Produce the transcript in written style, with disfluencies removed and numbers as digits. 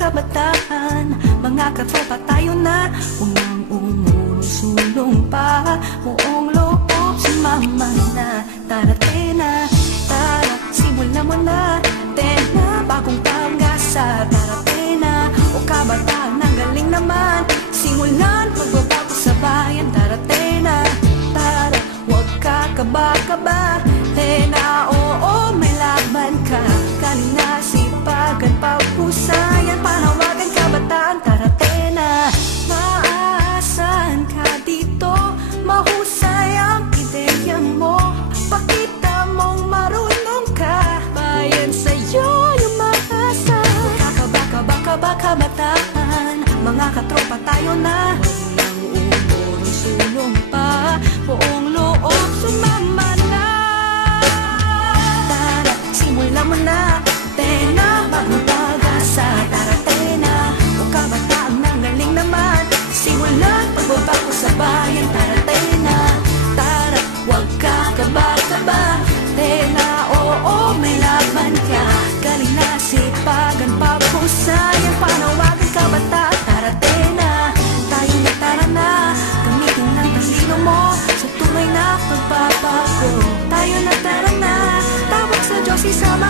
Kabataan, mga katropa tayo na. Huwag nang umulong-sulong pa. Buong loob sumama na. Tara tena, tara simulan mo na. Tena, bagong pag-asa. Tara tena, o kabataan, ang galing naman. Simulan, pagbabago sa bayan. Tara tena, tara, huwag kakaba-kaba. Tena, oo, may laban ka. Kanina sipagan, papusayan, panawagan kabataan. Tara tena, maaasahan ka dito. Mahusay ang ideya mo. Pakita mong marunong ka. Bayan sa'yo yung maasa. Kakaba kabataan, mga katropa tayo na. Huwag nang umulong-sulong pa. Buong loob sumama na. Tara, simulan mo na. Tena, bagong pag-asa. Tara tena, o kabataan, ang galing naman. Simulan, pagbabago sa bayan. Tara tena, tara, huwag kakaba-kaba. Tena, oo, may laban ka. Galing na sipagan, papusayan, panawagan kabataan. Tara tena, tayo na tara na. Gamitin ang talino mo sa tunay na pagbabago. Tayo na tara na, tawag sa Diyos, isama